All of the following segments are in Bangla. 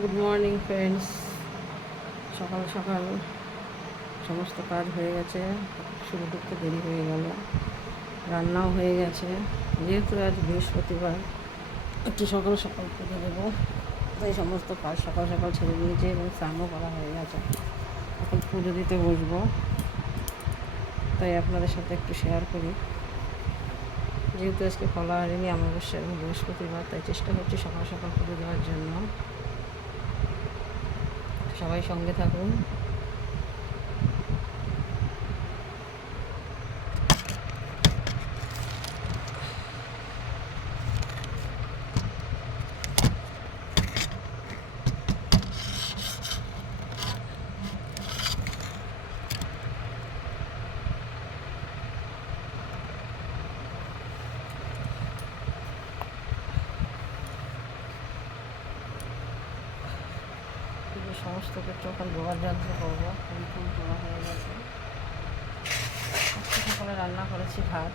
Good morning friends. সকাল সকাল সমস্ত কাজ হয়ে গেছে, শুরু করতে দেরি হয়ে গেল। রান্নাও হয়ে গেছে, যেহেতু আজ বৃহস্পতিবার একটু সকাল সকাল পুজো দেবো, তাই সমস্ত কাজ সকাল সকাল ছেড়ে দিয়েছে এবং স্নানও করা হয়ে গেছে। এখন পুজো দিতে বসবো, তাই আপনাদের সাথে একটু শেয়ার করি। যেহেতু আজকে ফলাহারিণী অমাবস্যা এবং বৃহস্পতিবার, তাই চেষ্টা করছি সকাল সকাল পুজো দেওয়ার জন্য। সবাই সঙ্গে থাকুন। সমস্ত কিছু এখন জোগাড় যন্ত্র করবো। ফুল ফুল তোলা হয়ে গেছে। আজকে সকালে রান্না করেছি ভাত,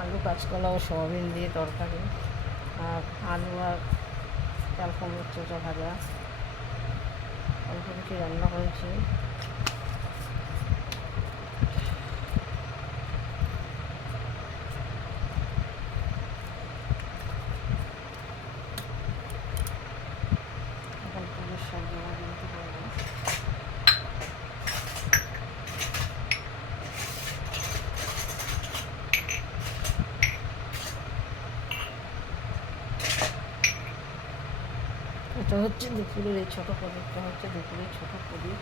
আলু কাঁচকলা ও সয়াবিন দিয়ে তরকারি, আর আলু আর চাল কুমড়োর চোচা ভাজা, অল্প কিছু রান্না করেছি। এখন পুজোর সব জোগাড় যন্ত্র করবো। এটা হচ্ছে দুপুরের এই ছোটো প্রদীপটা, হচ্ছে দুপুরের ছোটো প্রদীপ।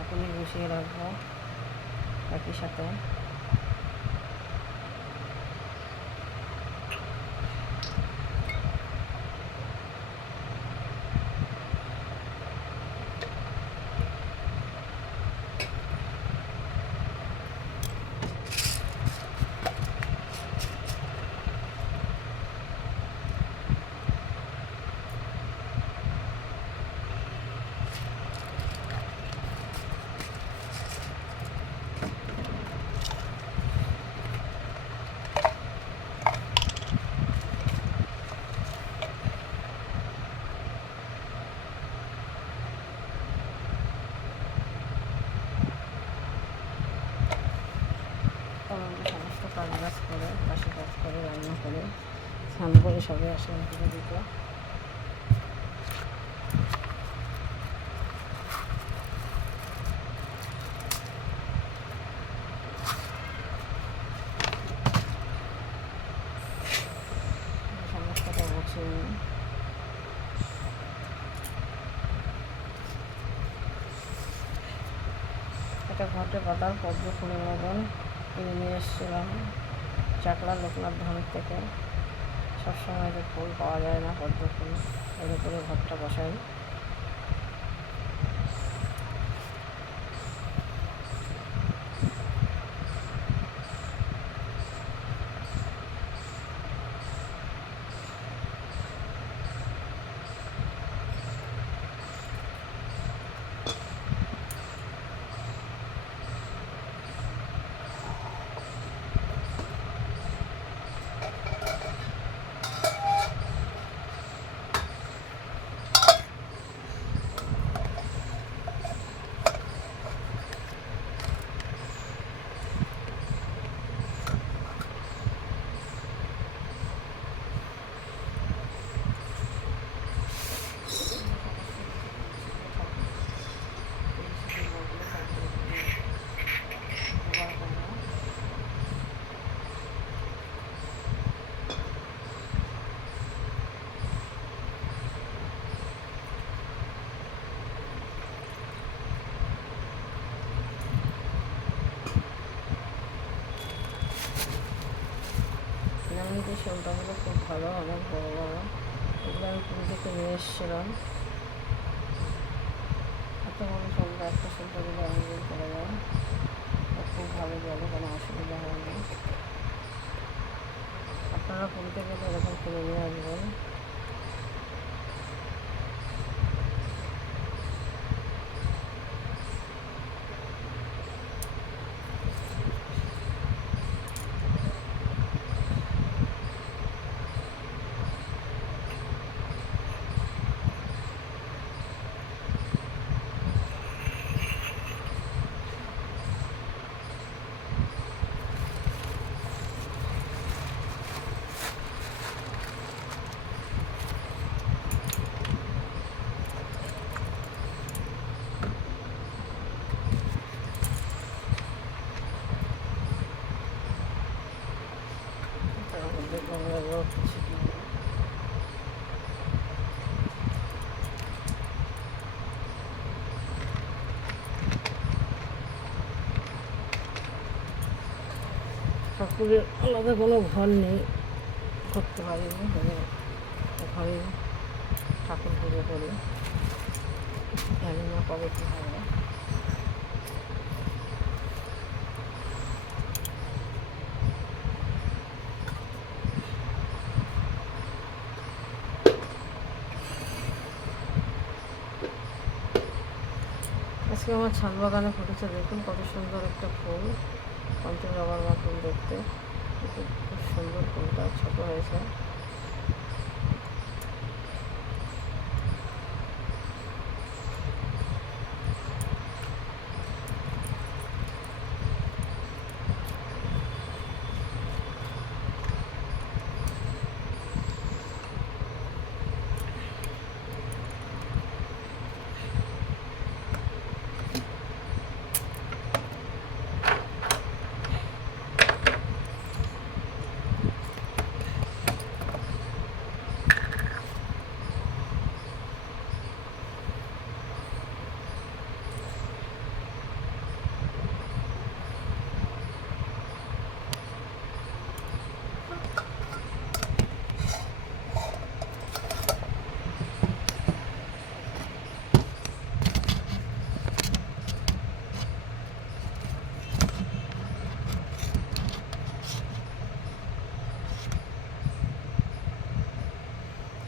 এখনই বসিয়ে রাখবো একই সাথে। সমস্ত কাজ বাজ করে, পাশে কাজ করে, রান্না করে, স্নান করে সবাই আসলাম পুজো দিতে। সমস্তটা গুছিয়ে নিই। এটা ঘটে পাতার পদ্ম ফুলের মতন কিনে নিয়ে এসেছিলাম চাকলা লোকনাথ ধামের থেকে। সবসময় যে ফুল পাওয়া যায় না, পদ্ম ফুল, এর উপরে ঘরটা বসাই। যে সন্তানগুলো খুব ভালো, অনেক বড়ো বড়ো, এগুলো আমি পুরী থেকে নিয়ে এসেছিলাম। এত বড়ো সন্ধ্যা, একটা সন্ধ্যা দিলে অনেকদিন চলে যায়, খুব ভালো জলে, কোনো অসুবিধা হয় না। আপনারা পুরীতে গেলে এরকম কিনে নিয়ে আসবেন। কিছু ঠাকুরের আলাদা কোনো ঘর নেই, করতে পারিনি, ঘরে ঠাকুর পুজো করি, জানি না কবে কী হবে। আজকে আমার ছাদ বাগানে ফুটেছে, দেখুন কত সুন্দর একটা ফুল, পঞ্চজবার ফুল দেখতে, খুব সুন্দর ফুলটা, ছোট হয়েছে।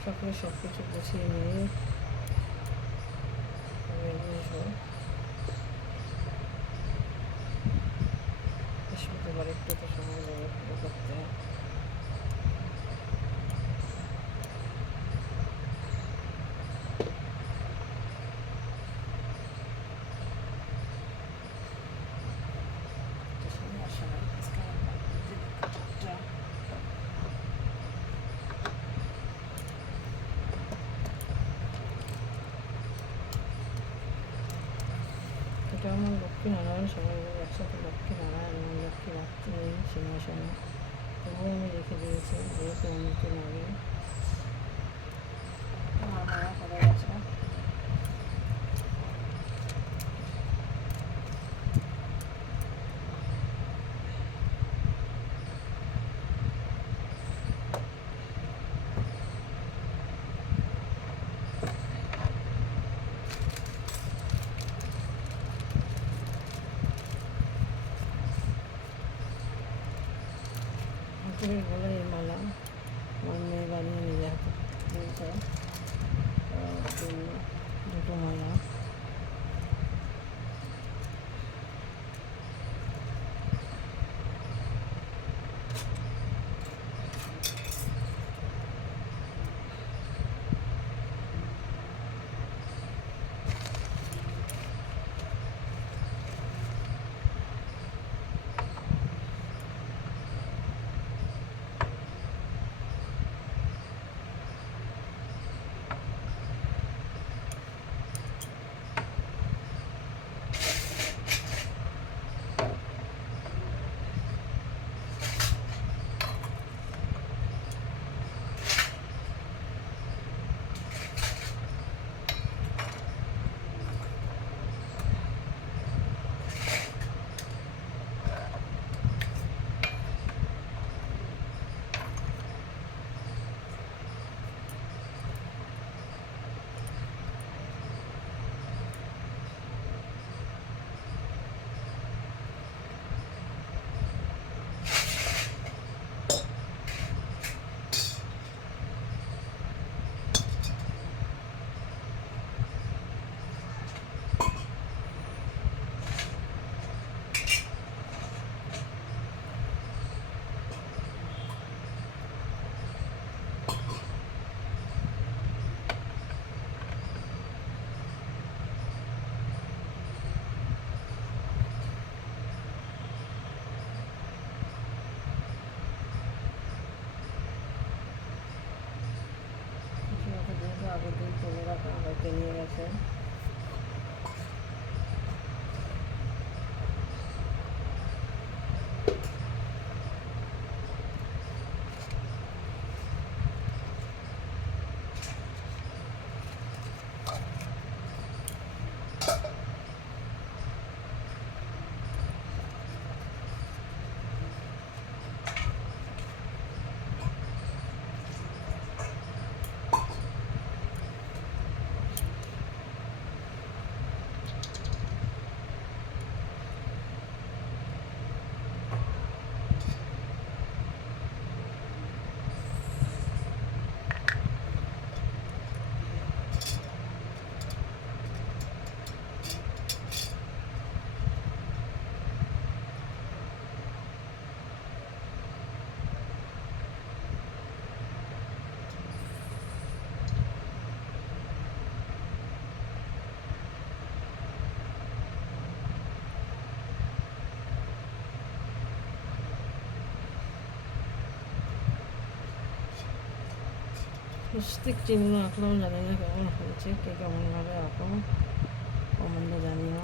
সকালে সব কিছু গুছিয়ে নিয়ে বৃহস্পতিবার একটু তো সময় নেবে পুজো করতে। এটা আমার লক্ষ্মীনারায়ণ, সবাই মিলে একসাথে লক্ষ্মীনারায়ণ লক্ষ্মী রাখতে নেই সিংহাসনে, তবুও আমি রেখে দিয়েছি, যেহেতু অনেকদিন আগে আমার মায়া করে গেছে। ঠাকুরের বলে এই মালা আমার মেয়ে বানিয়ে নিজে হাতে দিয়েছে, দুটো মালা। আগের দিন তুলে রাখা হয়তো নিয়ে গেছে। স্বস্তিক চিহ্ন আঁকলাম, জানি না কেমন হয়েছে, কে কেমনভাবে আঁকো কমেন্টে জানিও।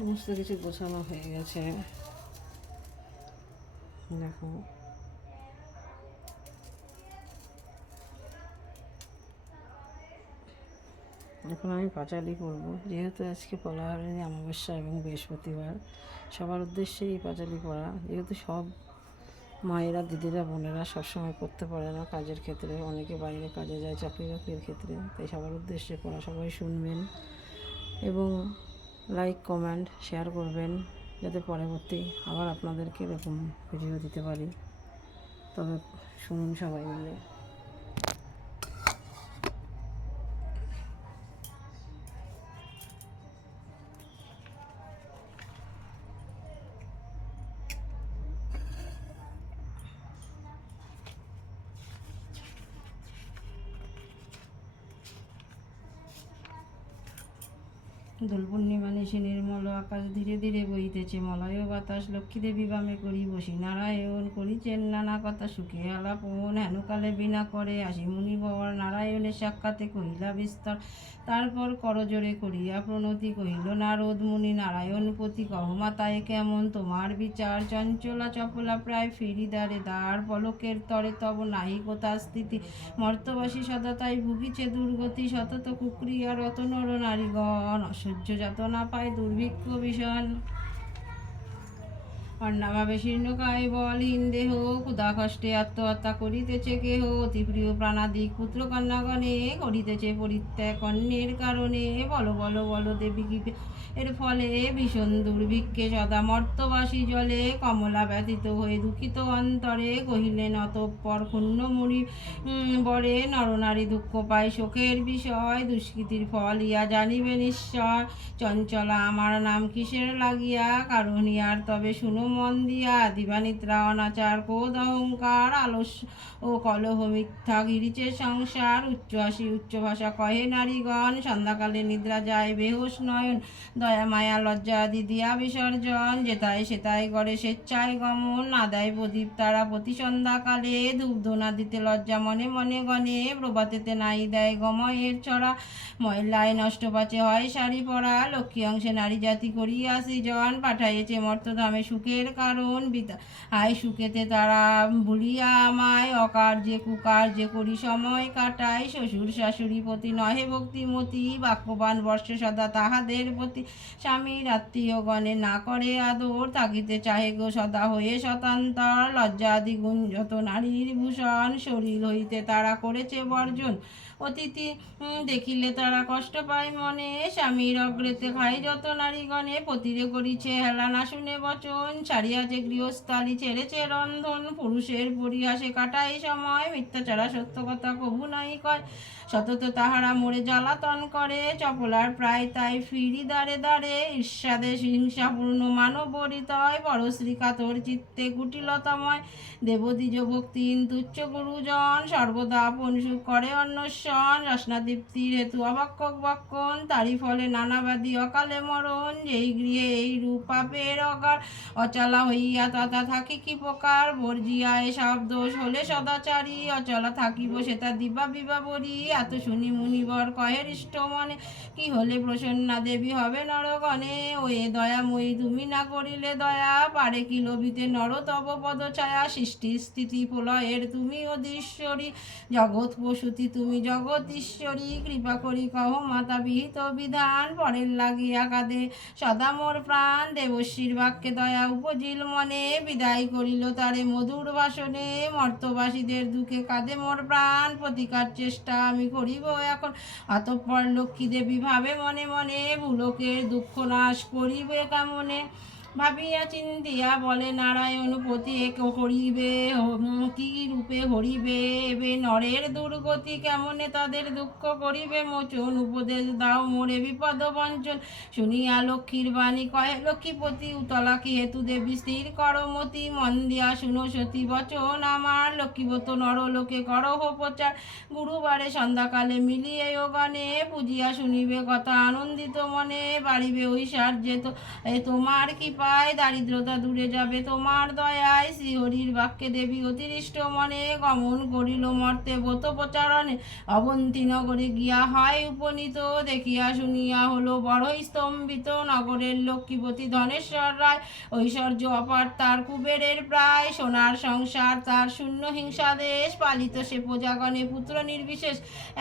সমস্ত কিছু গোছানো হয়ে গেছে, দেখো। এখন আমি পাঁচালি করব, যেহেতু আজকে ফলাহারিণী অমাবস্যা এবং বৃহস্পতিবার। সবার উদ্দেশ্যে এই পাঁচালি পড়া, যেহেতু সব মায়েরা, দিদিরা, বোনেরা সবসময় করতে পারে না কাজের ক্ষেত্রে, অনেকে বাইরে কাজে যায় চাকরি বাকরির ক্ষেত্রে, তাই সবার উদ্দেশ্যে পড়া। সবাই শুনবেন এবং লাইক কমেন্ট শেয়ার করবেন, যাতে পরবর্তী আবার আপনাদেরকে এরকম ভিডিও দিতে পারি। তবে শুনুন সবাই মিলে। দোল পূর্ণিমা নিশি নির্মল আকাশ ধীরে ধীরে বইতেছে, মলয় বাতাস লক্ষ্মী দেবী বামে করি বসি, নারায়ণ করিছেন নানা কথা সুখে আলাপন, হেনকালে বিনা করে আসি মুনিবর, নারায়ণের সাক্ষাতে কহিলা বিস্তর, তারপর করজোরে করিয়া প্রণতি কহিল নারদ মুনি, নারায়ণপতি কহ মাতায় কেমন তোমার বিচার, চঞ্চলা চপলা প্রায় ফিরি দ্বারে দ্বার, পলকের তরে তব নাহি কোথা স্থিতি, মর্তবাসী সদা তাই ভুগিছে দুর্গতি, সতত কুক্রিয়া রত নর নারীগণ, অসহ্য যাতনা পায় দুর্ভিক্ষ ভীষণ, অন্নাভাবে শীর্ণকায় বলহীন দেহ, ক্ষুধা কষ্টে আত্মহত্যা করিতেছে কেহ, অতি প্রিয় প্রাণাদিক পুত্র কন্যাগণে করিতেছে পরিত্যাগ অন্যের কারণে, বলো বলো বলো দেবী কি এর ফলে, ভীষণ দুর্ভিক্ষে সদা মর্তবাসী জলে, কমলা ব্যথিত হয়ে দুঃখিত অন্তরে কহিলেন অতঃপর ক্ষুণ্ণ মুনি বরে, নরনারী দুঃখ পায় শোকের বিষয়, দুষ্কৃতির ফল ইয়া জানিবে নিশ্চয়, চঞ্চলা আমার নাম কিসের লাগিয়া, কারণ ইয়ার তবে শুনো মন দিয়া, দিবানিদ্রা অনাচার ক্রোধ অহংকার আলস্য ও কলহ মিথ্যা ঘিরিছে সংসার। উচ্চ হাসি উচ্চ ভাষা কহে নারীগণ, সন্ধ্যাকালে নিদ্রা যায় বেহুশ নয়ন। দয়া মায়া লজ্জা আদি দিয়া বিসর্জন, যেতায় সেতায় গড়ে স্বেচ্ছায় গমন। আদায় প্রদীপ তারা প্রতি সন্ধ্যাকালে, ধূপ ধুনা দিতে লজ্জা মনে মনে গণে। প্রভাতেতে নাই দেয় গময়ের ছড়া, ময়লায় নষ্ট পাচে হয় শাড়ি পরা। লক্ষ্মী অংশে নারী জাতি করিয়া সৃজন, পাঠাইয়েছে মর্তধামে সুখের কারণ। বিদায় সুখেতে তারা ভুলিয়া আমায়, অকার্যে কুকার্যে করি সময় কাটায়। শ্বশুর শাশুড়ি প্রতি নহে ভক্তিমতি, বাক্যবান বর্ষে সদা তাহাদের প্রতি। স্বামীর আত্মীয়গণে না করে আদর, থাকিতে চাহে গো সদা হয়ে শতান্তর। লজ্জা আদি গুণ যত নারীর ভূষণ, শরীর হইতে তারা করেছে বর্জন। অতিথি দেখিলে তারা কষ্ট পায় মনে, স্বামীর অগ্রেতে খায় যত নারীগণে। পতিরে করিছে হেলা না শুনে বচন, ছাড়িয়াছে গৃহস্থালি ছেড়েছে রন্ধন। পুরুষের পরিহাসে কাটায় সময়, মিথ্যাচারা সত্য কথা কভু নাই কয়। সতত তাহারা মোরে জ্বালাতন করে, চপলার প্রায় তাই ফিরি দাঁড়ে দাঁড়ে। ঈর্ষাদে হিংসাপূর্ণ মানব হৃদয়, পরশ্রী কাতর চিত্তে কুটিলতাময়। দেবদ্বিজ ভক্তিহীন তুচ্ছ গুরুজন, সর্বদা আপন সুখ করে অন্বেষণ। রসনাদীপ্তির হেতু অবাক্যক বক্ষণ, তারই ফলে নানাবাদী অকালে মরণ। যেই গৃহে এই রূপ পাপের অগার, অচলা হইয়া তথা থাকি কি প্রকার। বর্জিয়া এসব দোষ হলে সদাচারী, অচলা থাকিব সেটা দিবা বিবা বরি। এত শুনি মুনিবর কহে হৃষ্ট মনে, কি হলে প্রসন্না দেবী হবে নরগণে। ওয়ে দয়াময়ী তুমি না করিলে দয়া, পারে কি লোভিতে নর তব পদ ছায়া। সৃষ্টি স্থিতি প্রলয়ের তুমি অধীশ্বরী, জগৎ প্রসূতি তুমি জগৎ ঈশ্বরী। কৃপা করি কহ মাতা বিহিত বিধান, পরের লাগিয়া কাঁদে সদা মোর প্রাণ। দেবশ্রীর বাক্যে দয়া উপজিল মনে, বিদায় করিল তারে মধুর ভাষণে। মর্তবাসীদের দুঃখে কাঁদে মোর প্রাণ, প্রতিকার চেষ্টা আমি করিব এখন। অতঃপর লক্ষ্মী দেবী ভাবে মনে মনে, ভুলোকের দুঃখ নাশ করিবে কেমনে। ভাবিয়া চিন্তিয়া বলে নারায়ণ পতি, করিবে কি রূপে হরিবে এবে নরের দুর্গতি। কেমনে তাদের দুঃখ করিবে মোচন, উপদেশ দাও মোরে বিপদ বঞ্চন। শুনিয়া লক্ষ্মীর বাণী কহে লক্ষ্মীপতি, উতলা কি হেতু দেবী স্থির করমতি। মন দিয়া শুনো সতী বচন আমার, লক্ষ্মীব্রত নরলোকে করহ প্রচার। গুরুবারে সন্ধ্যাকালে মিলিয়ে গণে, পুজিয়া শুনিবে কথা আনন্দিত মনে। বাড়িবে ঐশ্বর্যে তো তোমার কৃপায়, দারিদ্রতা দূরে যাবে তোমার দয়ায়। শ্রীহরির বাক্যে দেবী অতিরিষ্ট মনে, গমন করিল মর্তে ব্রত প্রচারণে। অবন্তী নগরে গিয়া হয় উপনীত, দেখিয়া শুনিয়া হলো বড়ই স্তম্ভিত। নগরের লক্ষ্মীপতি ধনেশ্বর রায়, ঐশ্বর্য অপার তার কুবেরের প্রায়। সোনার সংসার তার শূন্য হিংসা দেশ, পালিত সে প্রজাগণে পুত্র নির্বিশেষ।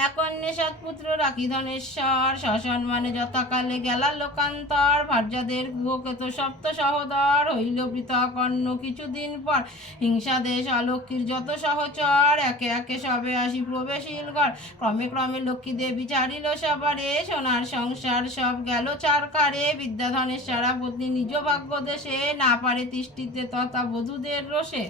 একন্যে সৎপুত্র রাখি ধনেশ্বর, সসম্মানে যথাকালে গেলা লোকান্তর। ভার্যাদের গুহকেত সপ্ত সহোদর, হইল পৃথক অন্য কিছুদিন পর। হিংসা দেশ অলক্ষ্মীর যত সহচর, একে একে সবে আসি প্রবেশিল ঘর। ক্রমে ক্রমে লক্ষ্মী দেবী ছাড়িল সবারে, সোনার সংসার সব গেল চারকারে। বিদ্যাধনের সারা পত্নী নিজ ভাগ্য দেশে, না পারে তিষ্ঠিতে তথা বধূদের রোষে।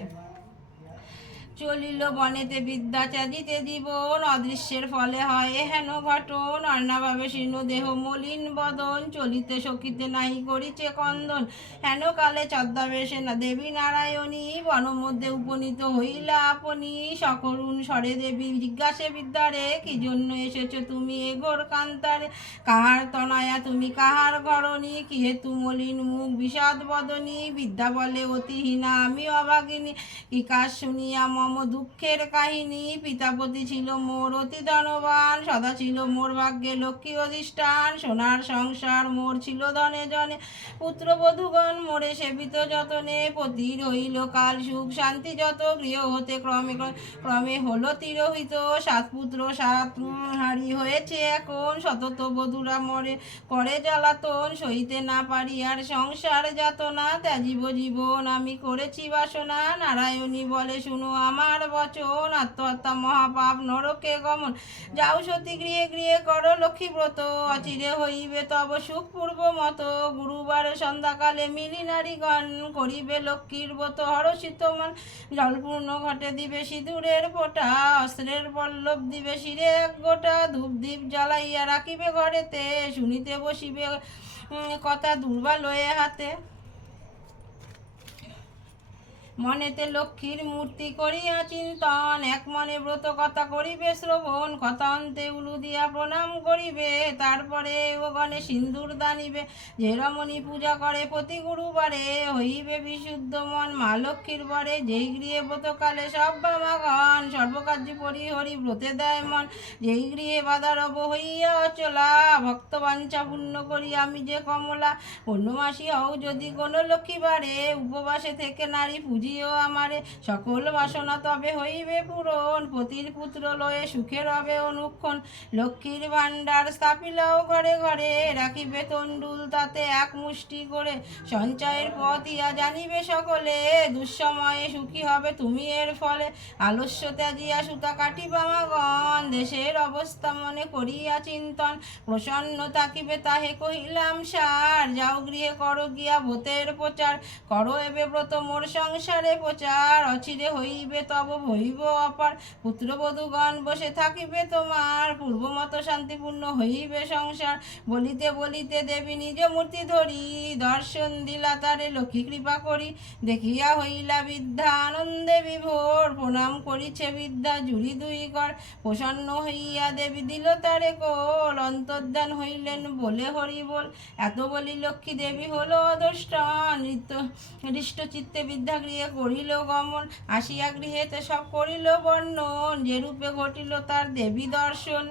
চলিল বনেতে বিদ্যা ত্যাজিতে জীবন, অদৃশ্যের ফলে হয় হেন ঘটন। অর্ণাভাবে শীর্ণ দেহ মলিন বদন, চলিতে সখিতে নাহি করিছে কন্দন। হেন কালে ছদ্মাবেশে না দেবী নারায়ণী, বন মধ্যে উপনীত হইলা আপনি। সকরুণ স্বরে দেবী জিজ্ঞাসে বিদ্যারে, কি জন্য এসেছ তুমি এ ঘোর কান্তারে। কাহার তনয়া তুমি কাহার ঘরণী, কি হেতু মলিন মুখ বিষাদ বদনী। বিদ্যা বলে অতিহীনা আমি অভাগিনী, কি কাজ শুনিয়া মম দুঃখের কাহিনী। পিতাপতি ছিল মোর অতি ধনবান, সদা ছিল মোর ভাগ্যে লক্ষ্মী অধিষ্ঠান। সোনার সংসার মোর ছিল ধনে জনে, পুত্রবধূগণ মোরে সেবিত যতনে। পতির হইল কাল সুখ শান্তি যত, গৃহ হতে ক্রমে ক্রমে হলো তিরোহিত। সাত পুত্র সাত হারি হয়েছে এখন, সতত বধূরা মরে করে জ্বালাতন। সইতে না পারি আর সংসার যাতনা, ত্যাজিব জীবন আমি করেছি বাসনা। নারায়ণী বলে শুনো আমার বচন, আত্মহত্যা মহাপাপ নরকে গমন। যাও সতী গৃহে গৃহে করো লক্ষ্মীব্রত, অচিরে হইবে তব সুখ পূর্ব মতো। গুরুবার সন্ধ্যাকালে মিলি নারীগণ, করিবে লক্ষ্মীর ব্রত হরষিত মন। জলপূর্ণ ঘটে দিবে সিঁদুরের ফোঁটা, অস্ত্রের পল্লব দিবে শিরে এক গোটা। ধূপ দীপ জ্বালাইয়া রাখিবে ঘরেতে, শুনিতে বসিবে কথা দুর্বা লয়ে হাতে। মনেতে লক্ষ্মীর মূর্তি করিয়া চিন্তন, এক মনে ব্রত কথা করিবে শ্রবণ, কথান্তে উলু দিয়া প্রণাম করিবে, তারপরে ও গণে সিন্দুর দানিবে। যে রমণী পূজা করে প্রতি গুরুবারে, হইবে বিশুদ্ধ মন মা লক্ষ্মীর বরে। যেই গৃহে ব্রতকালে সব বামাগণ, সর্বকার্য পরিহরি ব্রতে দেয় মন। যেই গৃহে বাধারব হইয়া অচলা, ভক্ত বাঞ্ছা পূর্ণ করি আমি যে কমলা। পূর্ণমাসী হও যদি কোনো লক্ষ্মীবারে, উপবাসে থেকে নারী পুজিও আমারে। সকল বাসনা তবে হইবে পূরণ, পতির পুত্র লয়ে সুখে রবে অনুক্ষণ। লক্ষ্মীর ভাণ্ডার স্থাপিলাও ঘরে ঘরে, রাখিবে তণ্ডুল তাতে এক মুষ্টি করে। সঞ্চয়ের পথ ইয়া জানিবে সকলে, দুঃসময়ে সুখী হবে তুমি এর ফলে। আলস্য ত্যাজিয়া সুতা কাটিবা মাগণ, দেশের অবস্থা মনে করিয়া চিন্তন। প্রসন্ন থাকিবে তাহে কহিলাম সার, যাও গৃহে করো গিয়া ভূতের প্রচার। করো এবে ব্রত মোর সংসারে প্রচার, অচিরে হইবে তব হইব অপার। পুত্রবধূগণ বসে থাকিবে তোমার, পূর্বমত শান্তিপূর্ণ হইবে সংসার। বলিতে বলিতে দেবী নিজ মূর্তি ধরি, দর্শন দিলা তারে লক্ষ্মী কৃপা করি। দেখিয়া হইলা বিদ্যা আনন্দে বিভোর, প্রণাম করিছে বিদ্যা জুড়ি দুই কর। প্রসন্ন হইয়া দেবী দিল তারে কোল, অন্তর্ধান হইলেন বলে হরি বল। এত বলি লক্ষ্মী দেবী হলো অদষ্টন, হৃষ্ট চিত্তে বিদ্যা গৃহে করিল গমন। আসিয়া গৃহেতে সব করিল বর্ণন, যে রূপে ঘটিল তার দেবী দর্শন।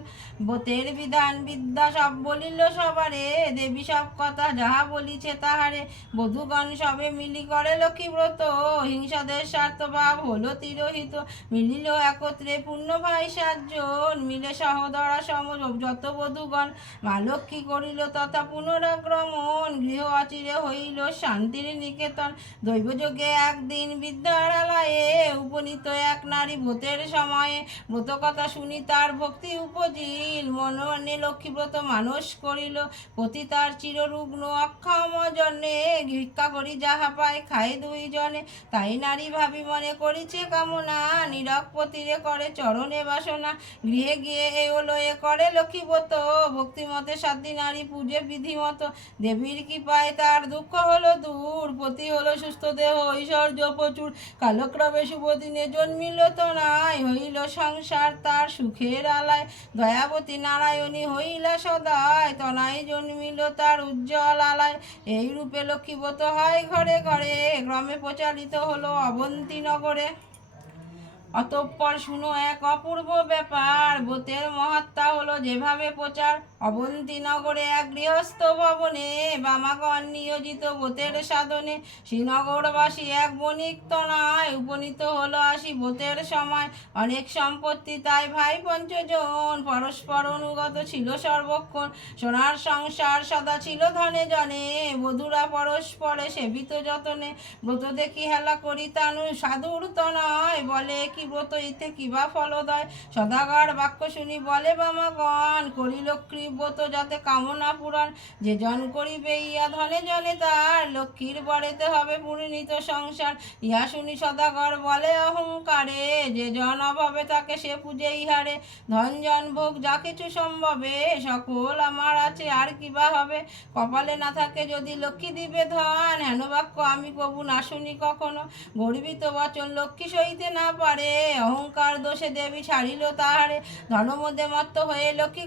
ব্রতের বিধান বিদ্যা সব বলিল সবারে, দেবী সব কথা যাহা বলিছে তাহারে। বধূগণ সবে মিলি করে লক্ষ্মী ব্রত, হিংসাদের স্বার্থভাব হলো তিরোহিত। মিলিল একত্রে পূর্ণ ভাই 7 জন, মিলে সহদরা সম যত বধূগণ। মা লক্ষ্মী করিল তথা পুনরাক্রমণ, গৃহ অচিরে হইল শান্তির নিকেতন। দৈবযোগে একদিন বিদ্যার আলয়ে, উপনীত এক নারী ব্রতের সময়ে। ব্রত কথা শুনি তার ভক্তি উপজিল, মনে লক্ষ্মী ব্রত মানস করিল। পতি তার চিররুগ্ন অক্ষম জনে, ভিক্ষা করি যাহা পায় খায় 2 জনে। তাই নারী ভাবি মনে করিছে কামনা, নীরব পতিরে করে চরণে বাসনা। গৃহে গিয়ে এও লয়ে করে লক্ষ্মী ব্রত, ভক্তিমতে 7 দিন নারী পূজে বিধিমত। দেবীর কৃপায় তার দুঃখ হলো দূর, পতি হলো সুস্থ দেহ ঐশ্বর্য প্রচুর। কালক্রমে শুভ দিনে জন্মিল তনায়, হইল সংসার তার সুখের আলায়। দয়াবতী নারায়ণী হইলা সদায়, তনায় জন্মিল তার উজ্জ্বল আলায়। এই রূপে লক্ষ্মী ব্রত হয় ঘরে ঘরে, ক্রমে প্রচারিত হলো অবন্তী নগরে। অতঃপর শুনো এক অপূর্ব ব্যাপার, ব্রতের মহাত্মা হলো যেভাবে প্রচার। অবন্তী নগরে এক গৃহস্থ ভবনে, বামাগণ নিয়োজিত ব্রতের সাধনে। শ্রীনগরবাসী এক বণিক তনয়, উপনীত হলো আসি ব্রতের সময়। অনেক সম্পত্তি তাই ভাই 5 জন, পরস্পর অনুগত ছিল সর্বক্ষণ। সোনার সংসার সদা ছিল ধনে জনে, বধূরা পরস্পরে সেবিত যতনে। ব্রত দেখি হেলা করি তানু সাধুর তনয়, বলে কি ব্রত ইতে কিবা ফলদয়। সদাগর বাক্য শুনি বলে বামাগণ, করি লক্ষ্মী ব্রত যাতে কামনা পূরণ। যে জন করিবে ইয়া ধনে জনে তার, লক্ষ্মীর বরেতে হবে পূর্ণিত সংসার। ইহা শুনি সদাগর বলে অহংকারে, যে জন অভাবে তাকে সে পূজে ইহারে। ধন জন ভোগ যা কিছু সম্ভবে, সকল আমার আছে আর কিবা হবে। কপালে না থাকে যদি লক্ষ্মী দিবে ধন, হেন বাক্য আমি কবু না শুনি কখনো। গর্বিত বচন লক্ষ্মী সইতে না পারে, অহংকার দোষে দেবী ছাড়িল তাহারে। ধনমধ্যে মত্ত হয়ে লক্ষ্মী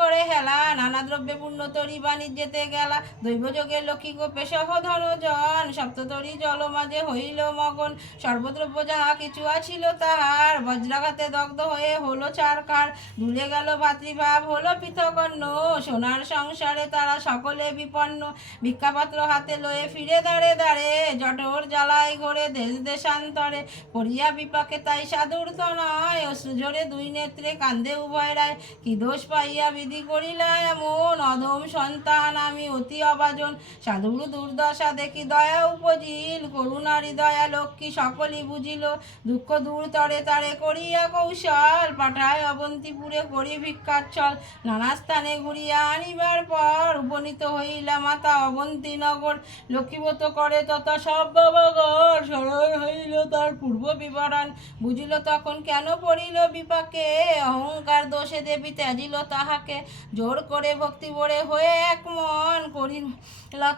করে হেলা, নানা দ্রব্যে পূর্ণ তরি বাণিজ্যেতে গেলা। দৈবযোগে লক্ষ্মী গোপে সহ ধনজন, সপ্ততরী জল মাঝে হইল মগন। সর্বদ্রব্য যাহা কিছু আছিল তাহার, বজ্রাঘাতে দগ্ধ হয়ে হলো চারকার। ভুলে গেল ভাতৃভাব হলো পৃথকন্ন, সোনার সংসারে তারা সকলে বিপন্ন। ভিক্ষাপাত্র হাতে লয়ে ফিরে দাঁড়ে দাঁড়ে, জঠোর জ্বালায় ঘোরে দেশ দেশান্তরে। পড়িয়া বিপাকে তাই সাধুর তনয়, অশ্রুঝরে 2 নেত্রে কান্দে উভয় রায়। কি দোষ পাইয়া বিধি করিলা এমন, অধম সন্তান আমি অতি অভাজন। সাধুর দুর্দশা দেখি দয়া উপজিল, করুণা হৃদয়া লক্ষ্মী সকলই বুঝিল। দুঃখ দূর তরে তারে করিয়া কৌশল, পাঠায় অবন্তীপুরে করি ভিক্ষার ছল। নানা স্থানে ঘুরিয়া আনিবার পর, উপনীত হইলা মাতা অবন্তী নগর। লক্ষ্মীব্রত করে তথা সব বাবাগর, স্মরণ হইল তার পূর্ব বিবরণ। বুঝিল তখন কেন পড়িল বিপাকে, অহংকার দোষে দেবী ত্যাজিল তাহাকে। জোর করে ভক্তি ভরে হয়ে এক মন, করিল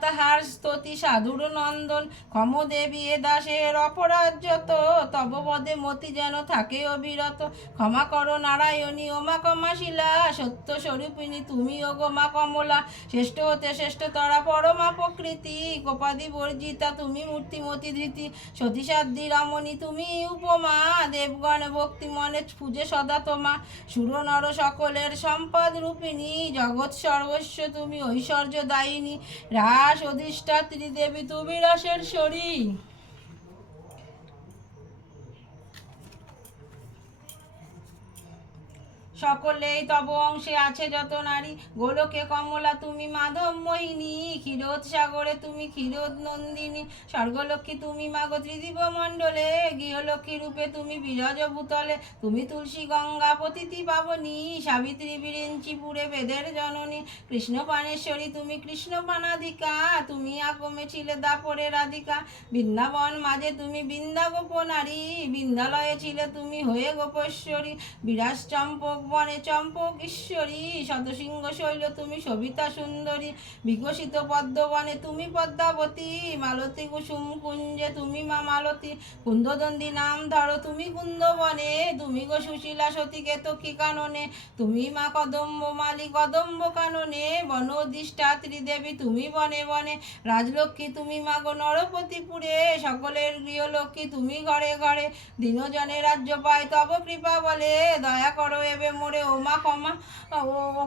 তাহার স্তুতি সাধুর নন্দন। ক্ষম দেবী এ দাসের অপরাধ যত, তব পদে মতি যেন থাকে অবিরত। ক্ষমা করো নারায়ণী ওমা ক্ষমাশীলা, সত্য স্বরূপিণী তুমি ও গোমা কমলা। শ্রেষ্ঠ হতে শ্রেষ্ঠ তরা পরমা প্রকৃতি, কোপাদি বর্জিতা তুমি মূর্তিমতি ধৃতি। সতীসাধ্যি রমণী তুমি উপমা, দেবগণ ভক্তি মনে পূজে সদা তোমা। সুর নর সকলের সম্পদ রূপিণী, জগৎ সর্বস্ব তুমি ঐশ্বর্য দায়িনী। রাস অধিষ্ঠাত্রী দেবী তুমি রাসের শরী। সকলেই তব অংশে আছে যত নারী, গোলকে কমলা তুমি মাধব মোহিনী। ক্ষীরোদ সাগরে তুমি ক্ষীরোদ নন্দিনী, স্বর্গলক্ষ্মী তুমি মাগো ত্রিদিব মণ্ডলে। গৃহলক্ষ্মী রূপে তুমি বিরজ ভূতলে, তুমি তুলসী গঙ্গা পতিতি পাবনী। সাবিত্রী বিরিঞ্চিপুরে বেদের জননী, কৃষ্ণ পানেশ্বরী তুমি কৃষ্ণ পানাধিকা। তুমি আগমে ছিলে দাপরে রাধিকা, বৃন্দাবন মাঝে তুমি বৃন্দা গোপনারী। বৃন্দালয়ে ছিলে তুমি হয়ে গোপেশ্বরী, বিরাজ চম্পক বনে চম্পক ঈশ্বরী। শতসিংহ শৈল তুমি সবিতা সুন্দরী, বিকশিত পদ্মবনে তুমি পদ্মাবতী। মালতী কুসুম কুঞ্জে তুমি মা মালতী, কুন্দদন্দি নাম ধরো তুমি কুন্দবনে। তুমি গো সুশীলা সতী কেতকী কাননে, তুমি মা কদম্ব মালি কদম্ব কাননে। বন অধিষ্ঠাত্রী দেবী তুমি বনে বনে, রাজলক্ষ্মী তুমি মা গো নরপতিপুরে। সকলের গৃহলক্ষ্মী তুমি ঘরে ঘরে, দীনজনে রাজ্য পায় তব কৃপা বলে। দয়া করো এবে মোরে ওমা ক্ষমা ও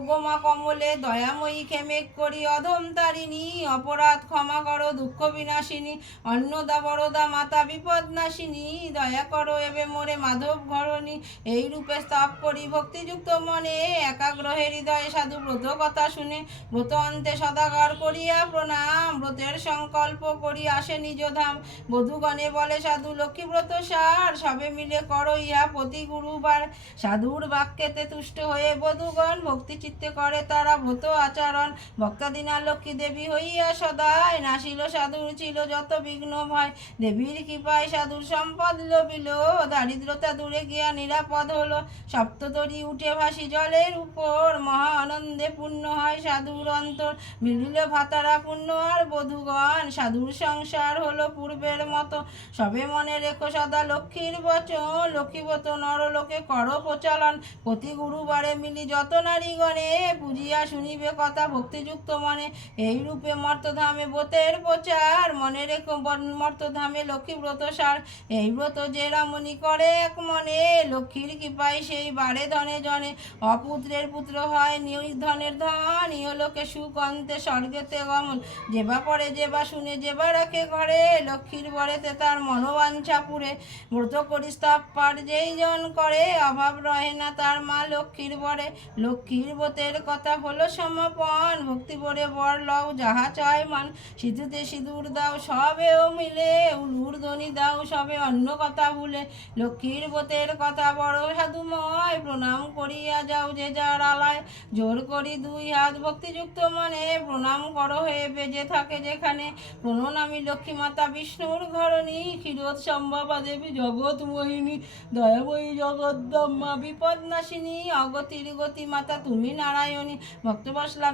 গোমা কমলে, দয়াময়ী ক্ষেমে করি অধম তারিণী। অপরাধ ক্ষমা করো দুঃখ বিনাশিনী, অন্নদা বরদা মাতা বিপদ নাশিনী। দয়া করো এবে মোরে মাধব ঘরণী, এই রূপে স্তব করি ভক্তিযুক্ত মনে। একাগ্র হৃদয়ে সাধু ব্রত কথা শুনে, ব্রত অন্তে সদাগর করিয়া প্রণাম। ব্রতের সংকল্প করি আসে নিজ ধাম, বধূগণে বলে সাধু লক্ষ্মী ব্রত সার। সবে মিলে করো ইহা প্রতি গুরুবার, সাধুর বাক্যেতে তুষ্ট হয়ে বধূগণ। ভক্তি চিত্তে করে তারা ব্রত আচরণ, ভক্তাদিনা লক্ষ্মী দেবী হইয়া সদায়। নাসিল সাধুর ছিল যত বিঘ্ন ভয়, দেবীর কৃপায় সাধুর সম্পদ লভিল। দারিদ্রতা দূরে গিয়া নিরাপদ হলো, সপ্ততরী উঠে ভাসি জলের উপর। মহা আনন্দে পূর্ণ হয় সাধুর অন্তর, মিলিল ভাতারা পুণ্য আর বধূগণ। সাধুর সংসার হলো পূর্বের মতো, সবে মনে রেখো সদা লক্ষ্মীর বচন। লক্ষ্মীব্রত নরলোকে করো প্রচলন, প্রতি গুরুবারে মিলি যত নারীগণে। পুজিয়া শুনিবে কথা ভক্তিযুক্ত মনে, এই রূপে মর্তধামে ব্রতের প্রচার। মনে রেখো মর্তধামে লক্ষ্মী ব্রত সার, এই ব্রত যে রমণী করে এক মনে। লক্ষ্মীর কৃপায় সেই বারে ধনে জনে, অপুত্রের পুত্র হয় নির্ধনের ধন। ইহলোকে সুখ অন্তে স্বর্গেতে গমন, যেবা পরে যেবা শুনে যেবা রাখে ঘরে। লক্ষ্মীর বরেতে তার মনোবাঞ্ছা পুরে, ব্রত করি স্তব পার যেই জন করে। অভাব রহে না তার মা লক্ষ্মীর বরে, লক্ষ্মীর ব্রতের কথা হলো সমাপন। ভক্তি ভরে বর লও যাহা চায় মান, সিঁদুতে সিঁদুর দাও সবেও মিলে। উলুর ধ্বনি দাও সবে অন্য কথা ভুলে, লক্ষ্মীর ব্রতের কথা বড় সাধুময়। প্রণাম করিয়া যাও যে যার আলায়, জোর করি দুই হাত ভক্তিযুক্ত মনে। প্রণাম করো হয়ে বেজে থাকে যেখানে, প্রণামী লক্ষ্মী মাতা বিষ্ণুর ঘরণী। ক্ষীরোদ সম্ভবা দেবী জগৎ মোহিনী, দয়াময়ী জগদ্দম্মা বিপদ নাশিনী। অগতির গতি মাতা তুমি নারায়ণী, ভক্তবৎসলা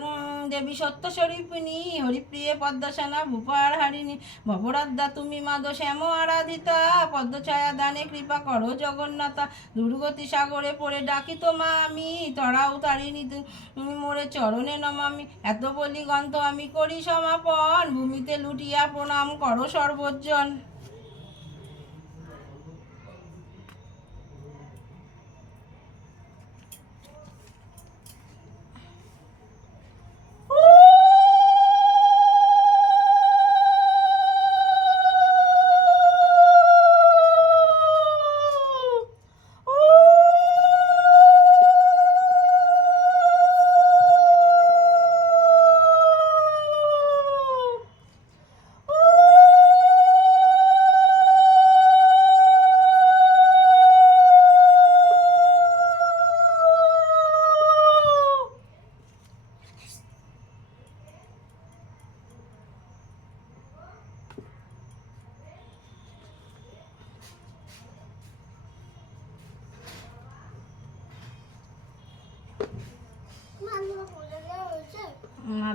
দেবী সত্য স্বরূপিণী। হরিপ্রিয়ে পদ্মাসনা ভূপার হারিণী, ভবরাধ্যা তুমি মাধব শ্যাম আরাধিতা। পদ্মছায়া দানে কৃপা করো জগন্নাথা, দুর্গতি সাগরে পড়ে ডাকি তোমা আমি। তরাও তারিণী মোরে চরণে নমামি, এত বলি গ্রন্থ আমি করি সমাপন। ভূমিতে লুটিয়া প্রণাম করো সর্বজন।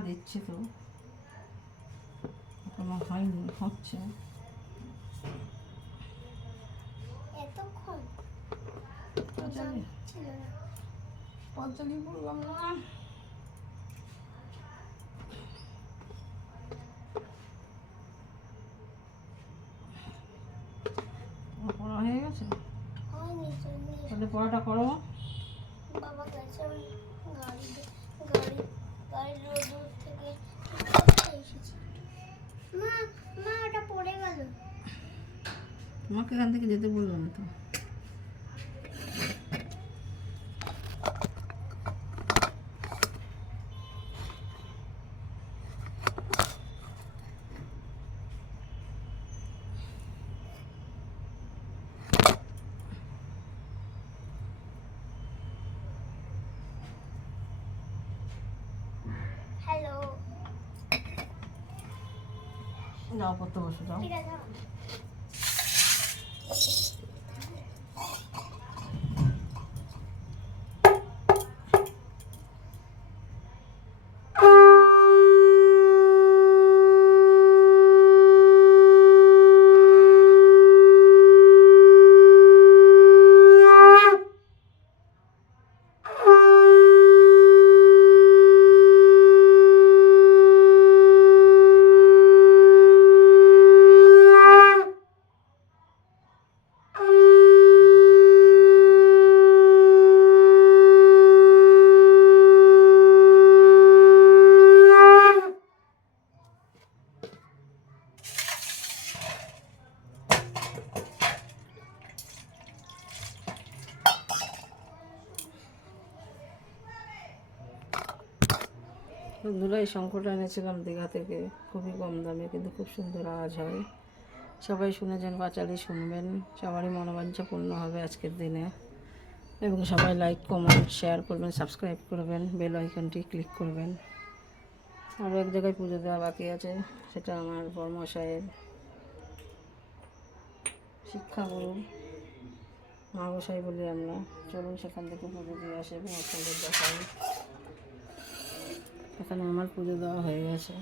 দিচ্ছি তো, এখনো হয়নি, হচ্ছে। পঞ্চালি বললাম না, পড়া হয়ে গেছে, তাহলে পড়াটা করো। বাবা গেছে গাড়ির রোদ থেকে এসেছি। মা ওটা পড়ে গেল। তোমাকে এখান থেকে যেতে বললাম তো। হ্যালো, যাও পড়তে বসে যাও। ঠিক আছে। ধুলাই শঙ্করটা এনেছিলাম দীঘা থেকে, খুবই কম দামে, কিন্তু খুব সুন্দর আওয়াজ হয়। সবাই শুনেছেন, পাঁচালি শুনবেন, সবারই মনোবাঞ্ছা পূর্ণ হবে আজকের দিনে। এবং সবাই লাইক, কমেন্ট, শেয়ার করবেন, সাবস্ক্রাইব করবেন, বেল আইকনটি ক্লিক করবেন। আরও এক জায়গায় পুজো দেওয়া বাকি আছে, সেটা আমার বড়মশাইয়ের শিক্ষাগুরু মা গোসাই বলি আমরা। চলুন সেখান থেকে পুজো দিয়ে আসে এবং আপনাদের দেখাই। এখানে আমার পুজো দেওয়া হয়ে গেছে।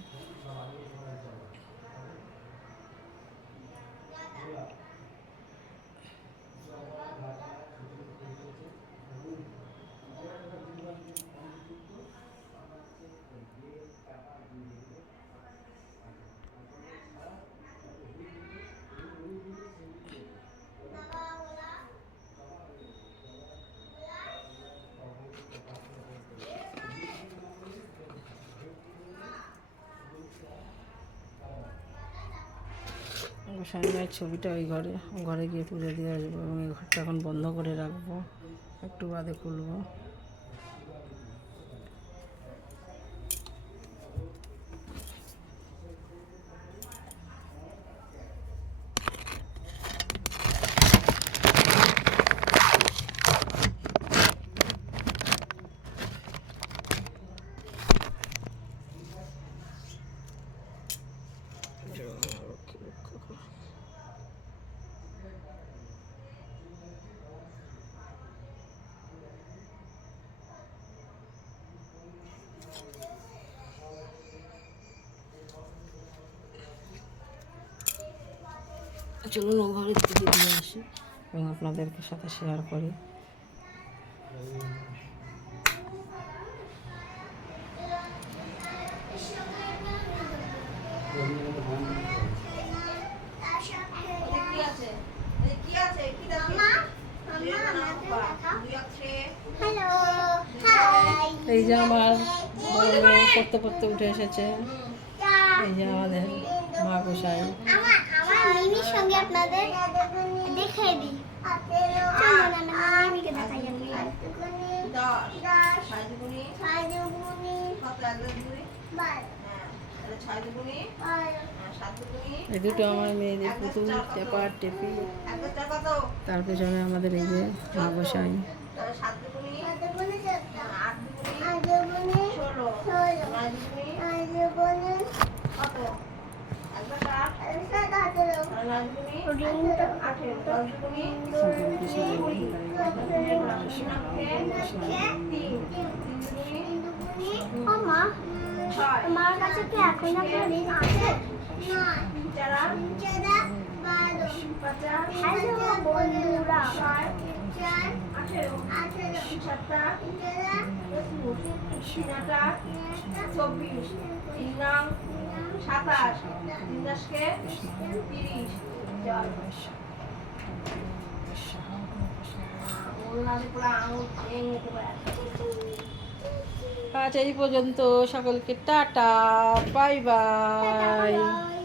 গোসাই মায়ের ছবিটা ওই ঘরে গিয়ে পুজো দিয়ে আসবো এবং এই ঘরটা এখন বন্ধ করে রাখবো, একটু বাদে খুলবো। চলুন ও ঘরের দিকে দিয়ে আসি এবং আপনাদেরকে সাথে শেয়ার করি। এই যে আমার বড় মেয়ে পড়তে পড়তে উঠে এসেছে। এই যে আমাদের মা গোসাই। আমার মিমির সঙ্গে আপনাদের দেখিয়ে দিই। চলুন আমি মিমিকে দেখাই। এই দুটো আমার মেয়েদের পুতুল, টেপার টেপি। তার পেছনে আমাদের এই যে মা গোসাই। তোমার কাছে কি এখন আপনার ঋণ আছে? হ্যালো বন্ধুরা, আজ এই পর্যন্ত, সকলকে টাটা, বাই বাই।